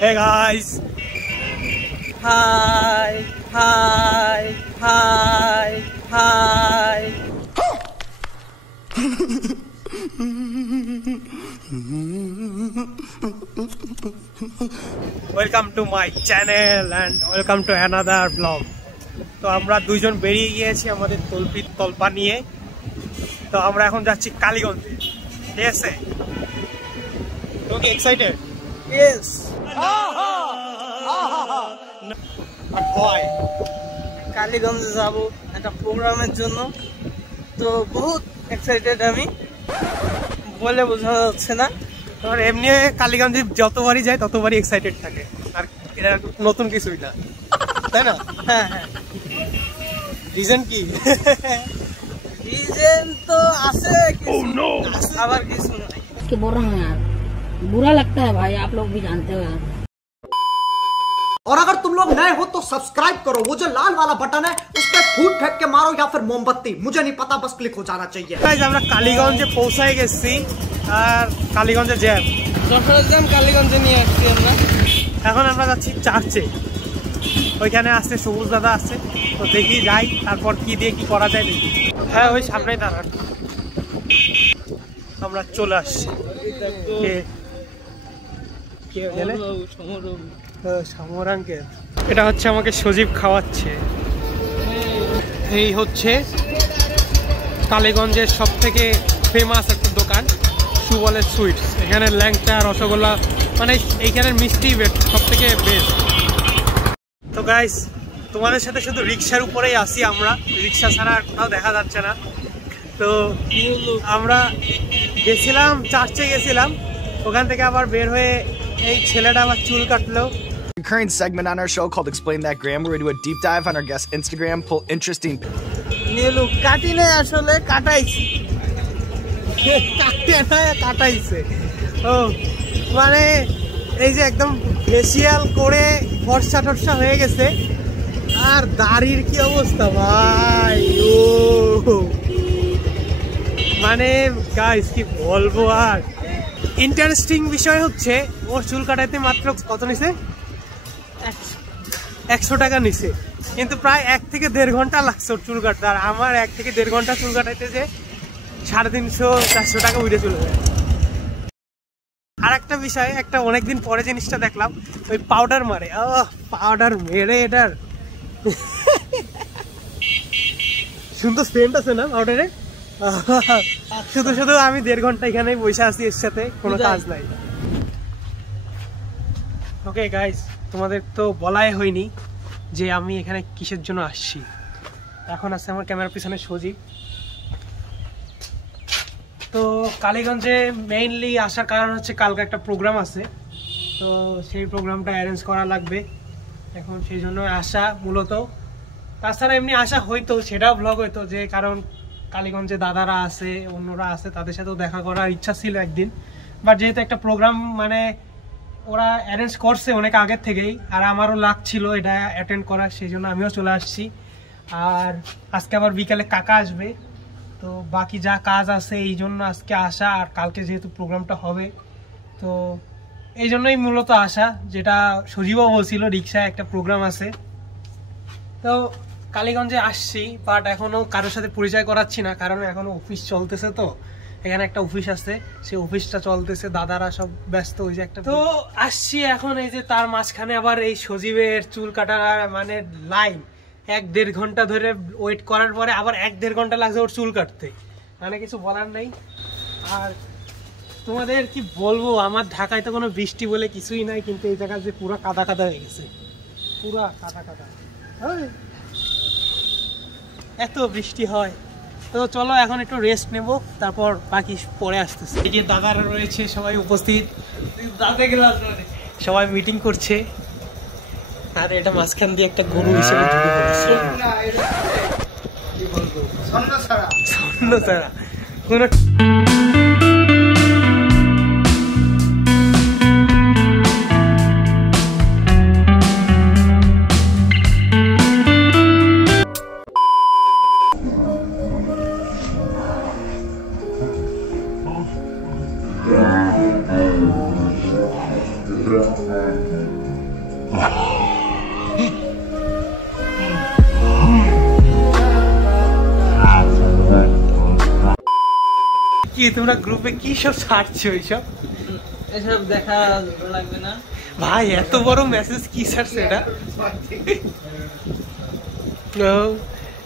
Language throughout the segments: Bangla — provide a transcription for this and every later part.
Hey guys. Hi. Hi. Hi. Hi. Welcome to my channel and welcome to another vlog. তো আমরা দুইজন বেরিয়ে গিয়েছি আমাদের তলপা নিয়ে। তো আমরা এখন যাচ্ছি কালীগঞ্জে। ঠিক আছে? তুমি এক্সাইটেড? Yes. কালীগঞ্জে যাব একটা প্রোগ্রামের জন্য, তো বহুত এক্সাইটেড আমি, বলে বোঝানো যাচ্ছে না। তোমার এমনি কালীগঞ্জে যতবারই যায় ততবারই এক্সাইটেড থাকে, আর এটা নতুন কিছুই না, তাই না? হ্যাঁ হ্যাঁ। রিজন কি? রিজন তো আছে, আবার কিছু নাই। बोल रहा हूँ यार, बुरा लगता है भाई, आप लोग भी जानते हो यार। और अगर तुम लोग नए हो तो सब्सक्राइब करो, वो जो लाल वाला बटन है उस पर फूट फेंक के मारो या फिर मोमबत्ती, मुझे नहीं पता, बस क्लिक हो जाना चाहिए। गाइस আমরা কালীগঞ্জে পৌঁছায় গেছি, আর কালীগঞ্জে জ্যাম, যশোরের জ্যাম কালীগঞ্জে নিয়ে আসছি আমরা। এখন আমরা যাচ্ছি চার্চে, ওইখানে আসছে সবুজ দাদা আছে, তো দেখি যাই, তারপর কি দিয়ে কি করা যায় দেখি। হ্যাঁ ওই সামনেই দাঁড়ান, আমরা চলে আসছি। এটা হচ্ছে আমাকে সজীব খাওয়াচ্ছে। এই হচ্ছে কালীগঞ্জের সব থেকে ফেমাস একটা দোকান, সুবলের সুইটস। এখানে ল্যাংচা, রসগোল্লা, মানে এইখানের মিষ্টি সব থেকে বেস্ট। তো গাইস, তোমাদের সাথে শুধু রিক্সার উপরেই আসি আমরা, রিক্সা ছাড়া আর কোথাও দেখা যাচ্ছে না। তো আমরা গেছিলাম চার্চে, গেছিলাম, ওখান থেকে আবার বের হয়ে এই ছেলেটা আবার চুল কাটলো। Current segment on our show called Explain That Gram, where we do a deep dive on our guest Instagram, pull interesting. Nilu কাটিনে আসলে কাটাইছি, কাটাইছে। ও মানে এই যে একদম ফেসিয়াল করে ফর্সা টর্সা হয়ে গেছে, আর দাড়ির কি অবস্থা ভাই! ও মানে গাইস কি বলবো। আর ইন্টারেস্টিং বিষয় হচ্ছে ওর চুল কাটাইতে মাত্র কত নিছে? 100 টাকা নিছে, কিন্তু প্রায় 1 থেকে 1.5 ঘন্টা লাগছে ওর চুল কাটতে। আর আমার 1 থেকে 1.5 ঘন্টা চুল কাটাইতে যে 350-400 টাকা উঠে চলে যায়। আর একটা বিষয়, একটা অনেকদিন পরে জিনিসটা দেখলাম, ওই পাউডার মারে, পাউডার মেরে এটার সুন্দর সেন্ট আছে না পাউডারে। শুধু শুধু আমি 1.5 ঘন্টা এখানেই বসে আছি, এর সাথে কোনো কাজ নাই। ওকে গাইস, তোমাদের তো বলাই হয়নি যে আমি এখানে কিসের জন্য আসছি। এখন আছে আমার ক্যামেরার পিছনে সজীব। তো কালীগঞ্জে মেইনলি আসার কারণ হচ্ছে কালকে একটা প্রোগ্রাম আছে, তো সেই প্রোগ্রামটা অ্যারেঞ্জ করা লাগবে, এখন সেই জন্য আসা মূলত। তাছাড়া এমনি আসা হয়তো, সেটাও ব্লগ হইতো, যে কারণ কালীগঞ্জে দাদারা আছে, অন্যরা আছে, তাদের সাথেও দেখা করার ইচ্ছা ছিল একদিন। বাট যেহেতু একটা প্রোগ্রাম মানে ওরা অ্যারেঞ্জ করছে অনেক আগের থেকেই, আর আমারও লাগছিল এটা অ্যাটেন্ড করার, সেই জন্য আমিও চলে আসছি। আর আজকে আবার বিকালে কাকা আসবে, তো বাকি যা কাজ আছে এই জন্য আজকে আসা। আর কালকে যেহেতু প্রোগ্রামটা হবে, তো এই জন্যই মূলত আসা। যেটা সজীবও বলছিল, রিক্সায় একটা প্রোগ্রাম আছে, তো কালীগঞ্জে আসছি। বাট এখনো কারোর সাথে পরিচয় করাচ্ছি না, কারণ এখনো অফিস চলতেছে। তো এখানে একটা অফিস আছে, সেই অফিসটা চলতেছে, দাদারা সব ব্যস্ত, ওই যে একটা। তো আসছি এখন, এই যে তার মাঝখানে আবার এই সজীবের চুল কাটার মানে লাইন 1-1.5 ঘন্টা ধরে ওয়েট করার পরে আবার 1-1.5 ঘন্টা লাগছে ওর চুল কাটতে, মানে কিছু বলার নেই। আর তোমাদের কি বলবো, আমার ঢাকায় তো কোনো বৃষ্টি বলে কিছুই নাই, কিন্তু এই জায়গায় যে পুরো কাদা কাদা হয়ে গেছে, পুরা কাদা কাদা, এত বৃষ্টি হয়। তো চলো এখন একটু রেস্ট নেব, তারপর বাকি পরে আসতেছে। এই যে দাদারা রয়েছে সবাই উপস্থিত, সবাই মিটিং করছে। আর এটা মাঝখান দিয়ে একটা গরু হিসেবে ঢুকে পড়েছে, স্বর্ণ ছাড়া কোনো। কি তোমরা গ্রুপে কি সব ছাড়ছো এইসব? এসব দেখা লাগবে না ভাই, এত বড় মেসেজ কি ছাড়ছে এটা? তো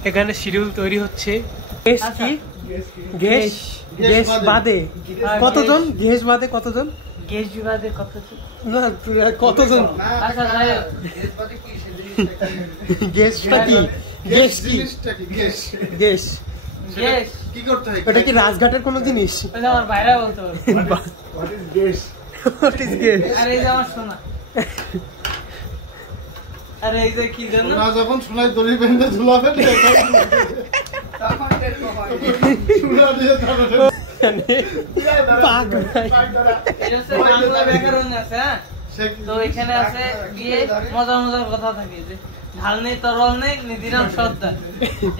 এখানে শিডিউল তৈরি হচ্ছে। গ্যাস কি? গ্যাস গ্যাস বাদে কতজন? গ্যাস বাদে কতজন? গ্যাস বিবাদে কতজন? না কতজন? আচ্ছা যাই হোক। গ্যাসটা কি? গ্যাস কি? গ্যাস গ্যাস কি করতে হয়? এটা কি রাজঘাটের কোনো জিনিস? ওটা আমার বাইরে বলতে হবে। What is gas? What is gas? আর এই যে আমার সোনা। আরে এই যে কি জানো? না যখন সোনায় দড়ি বেঁধে ঝুলাবে তখন দেখো হয়। সোনা দিয়ে তারপরে পাক ভাই। এটা হচ্ছে বাংলা ব্যাকরণ আছে, হ্যাঁ? তো এখানে আছে গিয়ে মজার মজার কথা থাকে যে ঢাল নেই তরল নেই নিধিরাম সর্দার,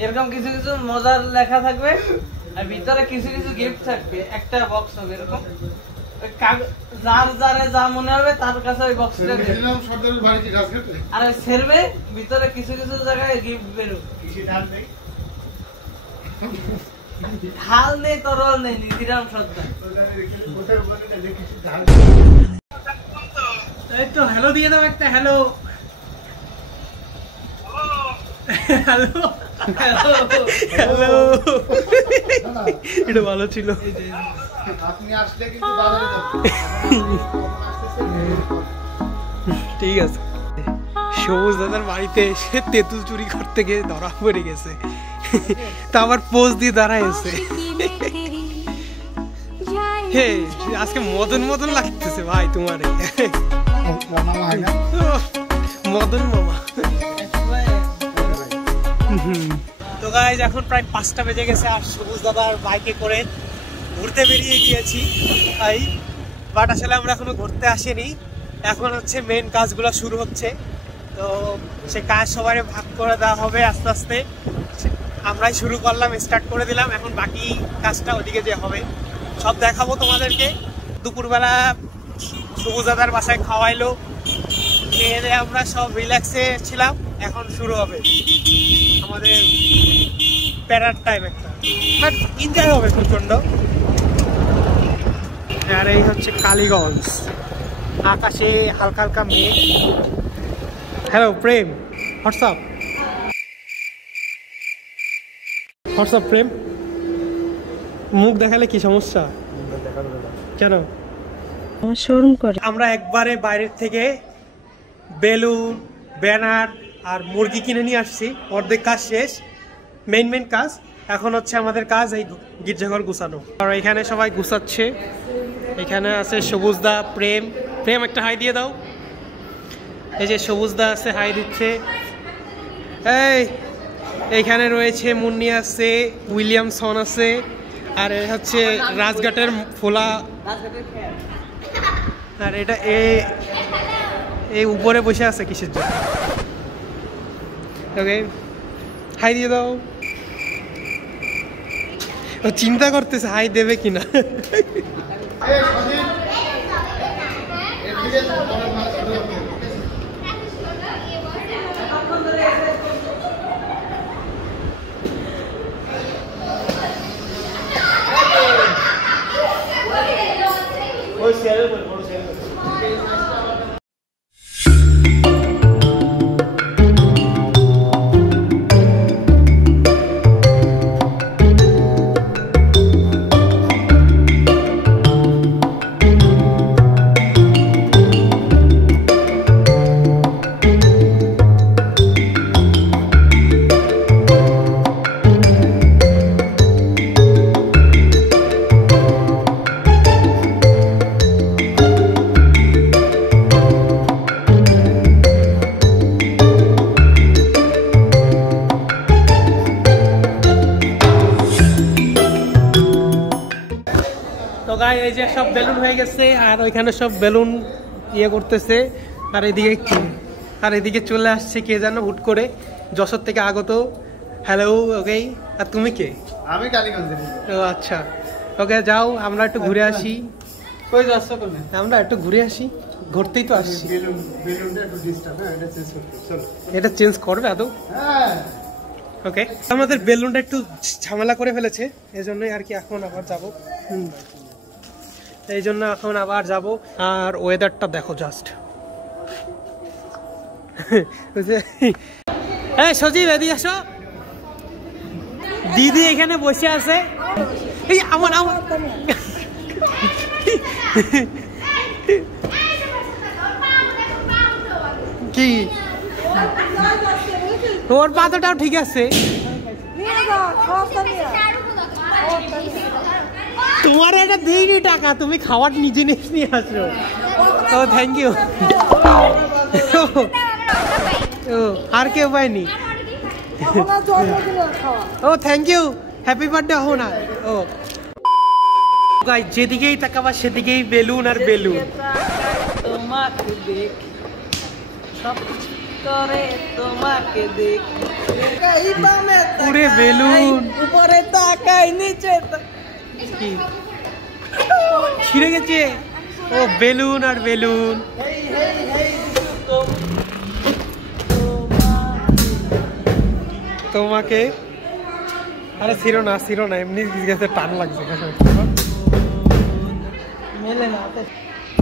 এরকম কিছু কিছু মজার লেখা থাকবে আর ভিতরে কিছু কিছু গিফট থাকবে। একটা বক্স হবে এরকম, যার যারে যা মনে হবে তার কাছে ওই বক্সটা দেবে নাম সর্দারের বাড়ি কি গাছ খেতে? আর ওই ছেড়বে ভিতরে কিছু কিছু জায়গায় গিফট বেরোবে। ঢাল নেই তরল নেই নিধিরাম সর্দার। এই তো হ্যালো দিয়ে দাও একটা। হ্যালো হ্যালো হ্যালো, এটা ভালো ছিল। আপনি আসলে কিন্তু বাজারে যাবেন। ঠিক আছে। সবুজ দাদার বাড়িতে এসে তেঁতুল চুরি করতে গিয়ে ধরা পড়ে গেছে, তা আবার পোজ দিয়ে দাঁড়াইছে। হে আজকে মদন মদন লাগতেছে ভাই তোমার। মদন মামা। তো গাইস এখন প্রায় 5টা বেজে গেছে আর সবুজ দাদার বাইকে করে ঘুরতে বেরিয়ে গিয়েছি তাই, বাট আসলে আমরা এখনো ঘুরতে আসিনি। এখন হচ্ছে মেন কাজগুলো শুরু হচ্ছে, তো সে কাজ সবাই ভাগ করে দেওয়া হবে আস্তে আস্তে। আমরাই শুরু করলাম, স্টার্ট করে দিলাম, এখন বাকি কাজটা ওদিকে যে হবে সব দেখাবো তোমাদেরকে। দুপুরবেলা সবুজ দাদার বাসায় খাওয়াইলো, খেয়ে দিয়ে আমরা সব রিল্যাক্সে ছিলাম। এখন শুরু হবে আমাদের প্যারার টাইম একটা, বাট এনজয় হবে প্রচন্ড। আর এই হচ্ছে কালীগঞ্জ, আকাশে হালকা হালকা মেঘ। হ্যালো প্রেম, হোয়াটসঅ্যাপ হোয়াটসঅ্যাপ প্রেম। মুখ দেখালে কি সমস্যা? কেন? আমরা একবারে বাইরের থেকে বেলুন, ব্যানার আর মুরগি কিনে নিয়ে আসছি, অর্ধেক কাজ শেষ। মেন কাজ এখন হচ্ছে আমাদের কাজ এই গির্জাঘর গুছানো। আর এখানে সবাই গুছাচ্ছে। এখানে আছে সবুজদা, প্রেম। প্রেম একটা হাই দিয়ে দাও। এই যে সবুজদা আছে, হাই দিচ্ছে। এইখানে রয়েছে মুন্নি আছে, উইলিয়ামসন আছে, আর হচ্ছে রাজঘাটের ফোলা। আর এটা এই উপরে বসে আছে কিসের জন্য? ওকে হাই দিয়ে দাও। ও চিন্তা করতেছে হাই দেবে কিনা। এই যে সব বেলুন হয়ে গেছে আর ওইখানে সব বেলুন ইয়ে করতেছে। আর এদিকে কি, আর এদিকে চলে আসছে কে যেন হুট করে যশোর থেকে আগত। হ্যালো, ওকে। আর তুমি কে? আমি কালীগঞ্জে। ও আচ্ছা, ওকে যাও আমরা একটু ঘুরে আসি। কই যাচ্ছ কোনে? আমরা একটু ঘুরে আসি, ঘুরতেই তো আসছি। বেলুনটা একটু ডিস্টার্ব, হ্যাঁ এটা চেঞ্জ করতে চলো। এটা চেঞ্জ করবে আদৌ? হ্যাঁ ওকে, আমাদের বেলুনটা একটু ঝামেলা করে ফেলেছে, এজন্যই আর কি এখন আবার যাব। এই জন্য এখন আবার যাব। আর ওয়েদারটা দেখো জাস্ট। হ্যাঁ সজীব এদিকে আসো। দিদি এখানে বসে আছে। এই আমার কি ওর পাতাটাও ঠিক আছে। তোমার এটা দিইনি টাকা, তুমি খাওয়ার নিজে নিয়ে আসো। ও থ্যাংক ইউ। ও আর কেউ পায়নি? ও থ্যাংক ইউ, হ্যাপি বার্থডে হোনা। ও গাইস, যেদিকেই তাকাবা সেদিকেই বেলুন আর বেলুন। তোমাকে দেখ সব কিছু করে তোমাকে দেখ, পুরে বেলুন উপরে তাকাই নিচে কি ছিঁড়ে গেছে। ও বেলুন আর বেলুন। তোমাকে আরে ছিঁড়ো না, এমনি গেছে, টান লাগছে। মেলে না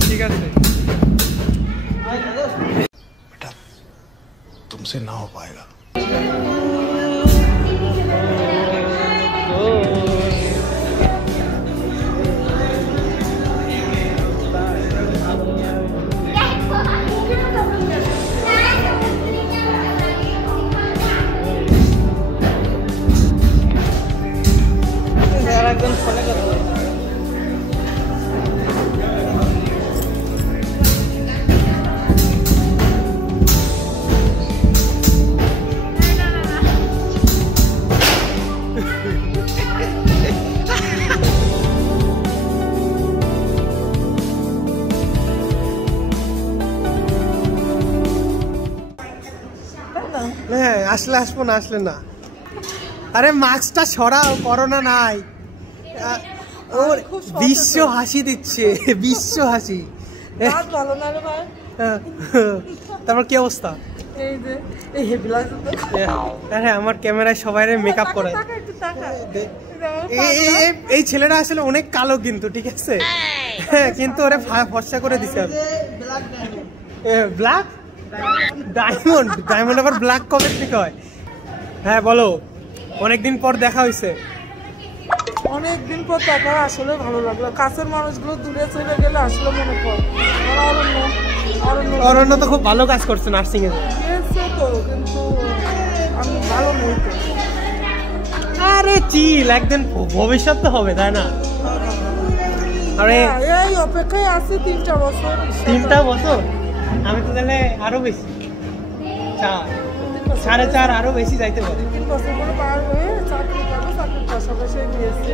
ঠিক আছে। तुमसे ना हो पाएगा। একজন ফোনে কথা বলছে। হ্যাঁ আসলে আসবো না, আসলে না। আরে মাস্কটা সরাও, করোনা নাই। ওর বিশ্ব হাসি দিচ্ছে, বিশ্ব হাসি। ভালো না রে ভাই। তারপর কি অবস্থা? এই যে এই হেবিলাস হ্যাঁ আমার ক্যামেরায় সবাই মেকআপ করায়। এই ছেলেটা আসলে অনেক কালো কিন্তু, ঠিক আছে, হ্যাঁ কিন্তু ওরে ফর্সা করে দিছে। ব্ল্যাক ডায়মন্ড, ডায়মন্ড আবার ব্ল্যাক কবে থেকে হয়? হ্যাঁ বলো, অনেকদিন পর দেখা হয়েছে। অনেকদিন পর দেখা আসলে ভালো লাগলো। কাছের মানুষগুলো দূরে চলে গেলে আসলে মনে পড়ে। অরণ্য তো খুব ভালো কাজ করছে নার্সিং এ। তো কিন্তু আমি ভালো নেই তো। আরে চিল, একদিন ভবিষ্যৎ তো হবে, তাই না? আরে এই অপেক্ষায় আছে 3টা বছর। 3টা বছর? আমি তো তাহলে আরো বেশি, 4 4.5 আরো বেশি যাইতে পারে। 3 বছর পরে পার হয়ে চাকরি করবো, চাকরির পাশাপাশি দিয়েছে।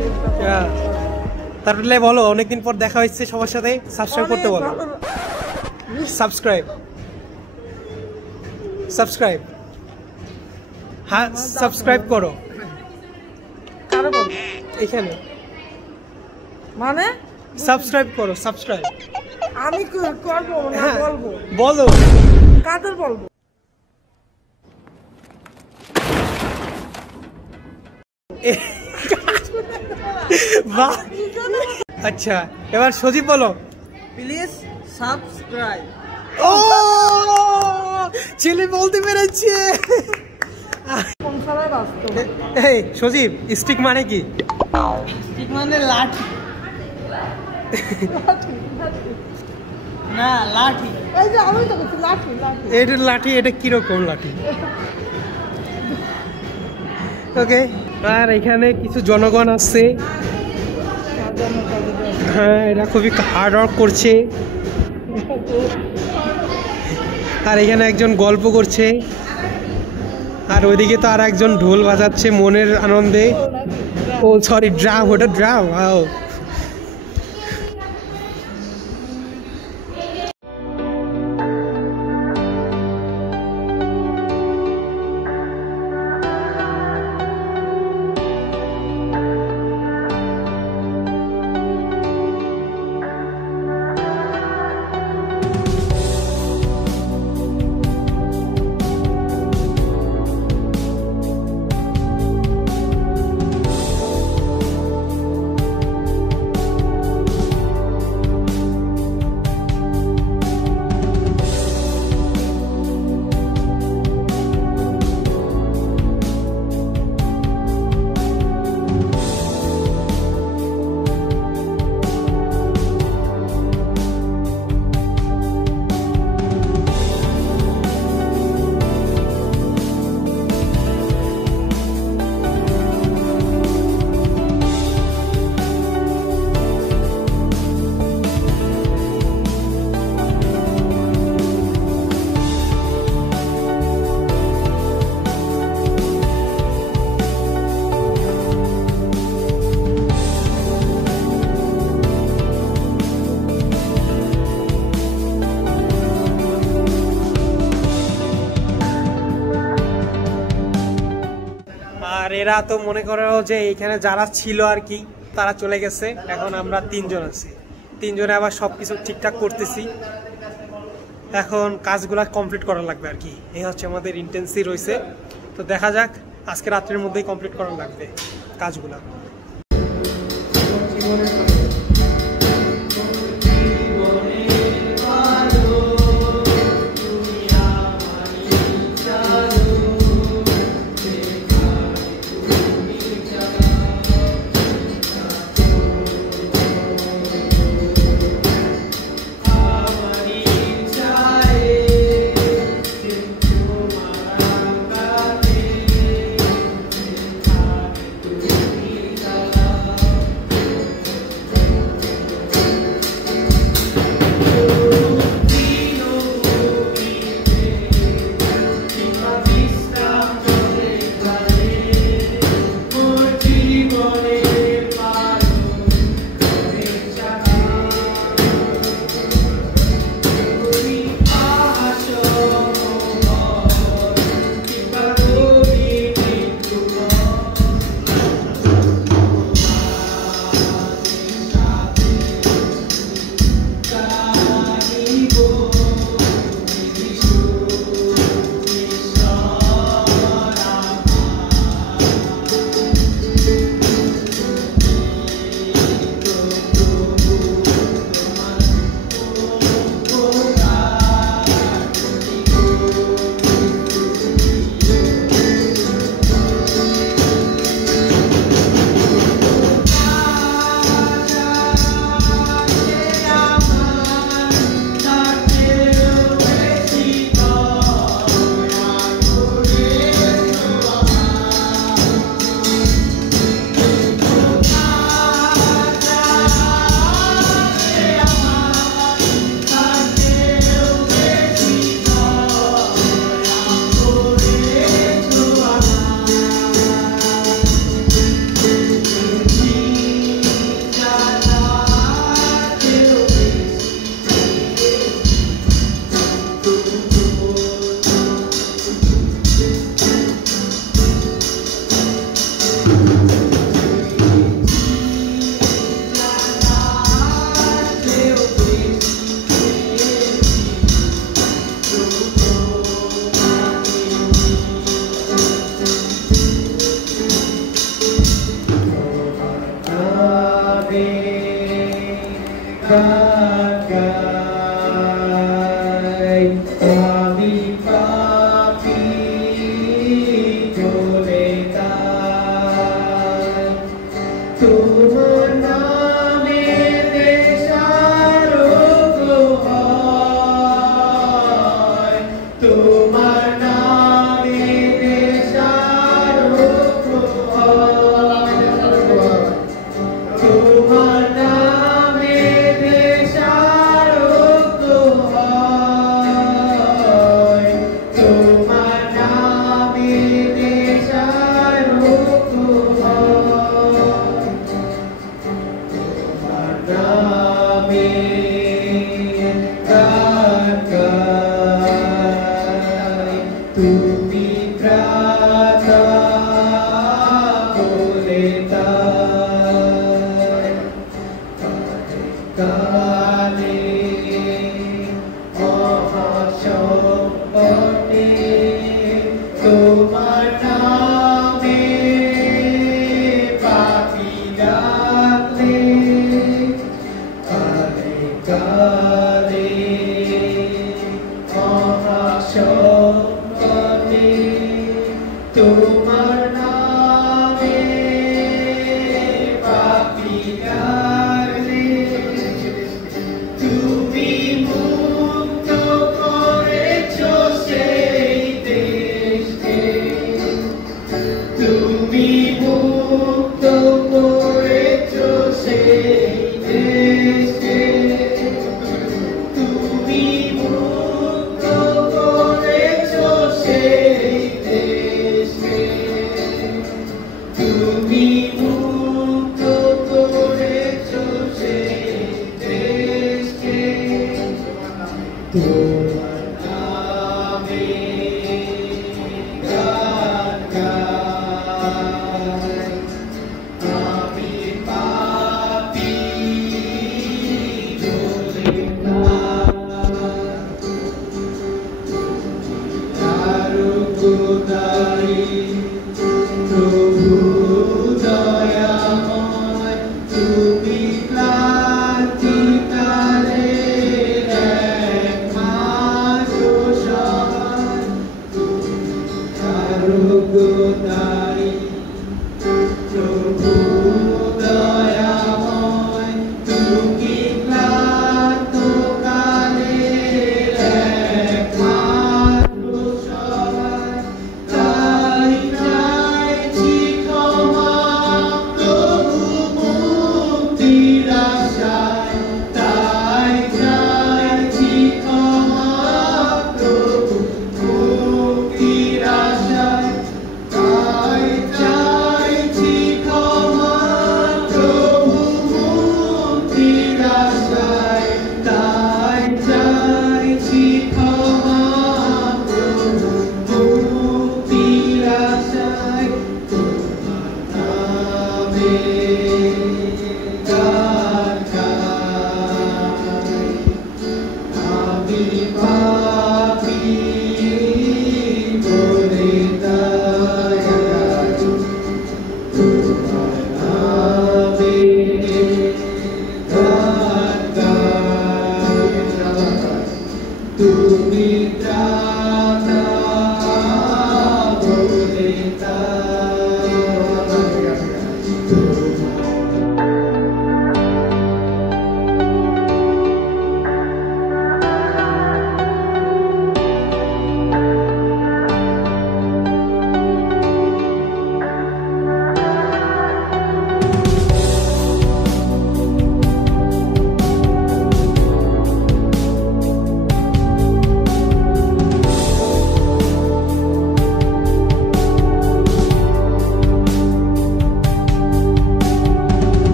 তারপরে বলো, অনেকদিন পর দেখা হচ্ছে সবার সাথে। সাবস্ক্রাইব করতে বলো। সাবস্ক্রাইব হ্যাঁ সাবস্ক্রাইব করো। কারো বল এখানে মানে সাবস্ক্রাইব করো, সাবস্ক্রাইব। আমি করবো না, বলবো। বলো কাদের বলবো? বাহ, আচ্ছা এবার সজীব বলো। Please subscribe. ও ছেলে বলতে পেরেছে। কোন খেলায় বাস্তব? এই সজীব, স্টিক মানে কি? স্টিক মানে লাঠি। না লাঠি, এই যে আমি তো বলছি লাঠি। এটা লাঠি, এটা কিরকম লাঠি? ওকে, আর এখানে কিছু জনগণ আসছে। হ্যাঁ এরা খুবই হার্ড ওয়ার্ক করছে। আর এখানে একজন গল্প করছে, আর ওইদিকে তো আর একজন ঢোল বাজাচ্ছে মনের আনন্দে। ও সরি, ড্রাম, ওটা ড্রাম। এরা তো মনে করো যে এখানে যারা ছিল আর কি তারা চলে গেছে, এখন আমরা 3 জন আছি, 3 জনে আবার সবকিছু ঠিকঠাক করতেছি। এখন কাজগুলা কমপ্লিট করা লাগবে আর কি, এই হচ্ছে আমাদের ইন্টেন্সি রয়েছে। তো দেখা যাক, আজকে রাত্রের মধ্যেই কমপ্লিট করা লাগবে কাজগুলা।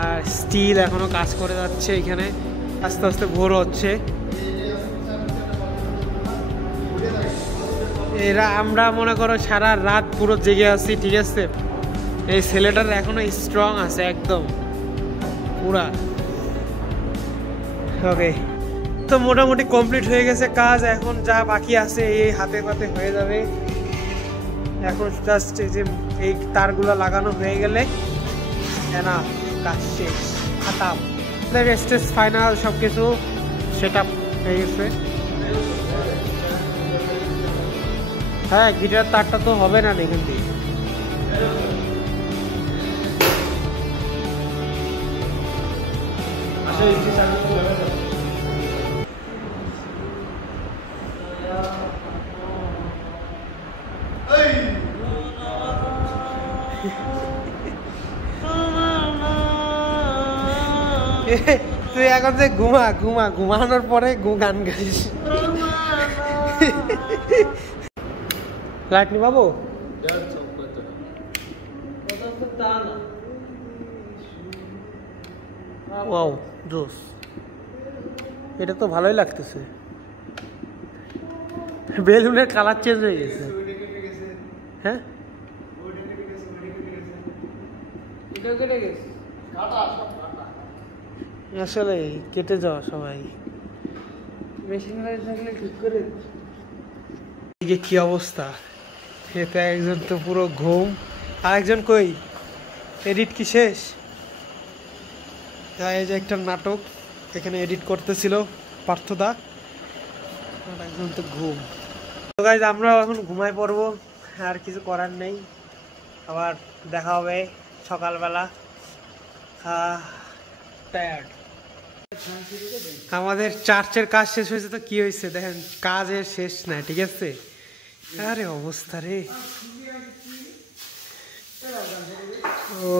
আর স্টিল এখনো কাজ করে যাচ্ছে এখানে, আস্তে আস্তে ভোর হচ্ছে। এরা আমরা মনে করো সারা রাত পুরো জেগে আছি, ঠিক আছে। এই ছেলেটার এখনো স্ট্রং আছে একদম পুরা। ওকে, তো মোটামুটি কমপ্লিট হয়ে গেছে কাজ। এখন যা বাকি আছে এই হাতে পাতে হয়ে যাবে। এখন জাস্ট এই যে এই তারগুলো লাগানো হয়ে গেলে না কাজ শেষ, খাতাম। স্টেজ ফাইনাল সব কিছু সেট আপ হয়ে গেছে। হ্যাঁ, গিটার তারটা তো হবে না এখান থেকে। তুই এখন যে ঘুমানোর পরে গান গাইস। লাইট নিবাবো? ওয়াও জোস, এটা তো ভালোই লাগতেছে। বেলুনের কালার চেঞ্জ হয়ে গেছে। হ্যাঁ, আসলে কেটে যাওয়া সবাই মেশিন থাকলে ঠিক করে। কি অবস্থা, এতে একজন তো পুরো ঘুম, আর একজন কই এডিট কি শেষ? এই যে একটা নাটক এখানে এডিট করতেছিল পার্থদা, আর একজন তো ঘুম। তো গাইজ আমরা এখন ঘুমায় পড়বো, আর কিছু করার নেই। আবার দেখা হবে সকালবেলা। টায়ার্ড। আমাদের চার্চের কাজ শেষ হয়েছে, তো কি হয়েছে দেখেন, কাজের শেষ নাই, ঠিক আছে। আরে অবস্থা রে, ও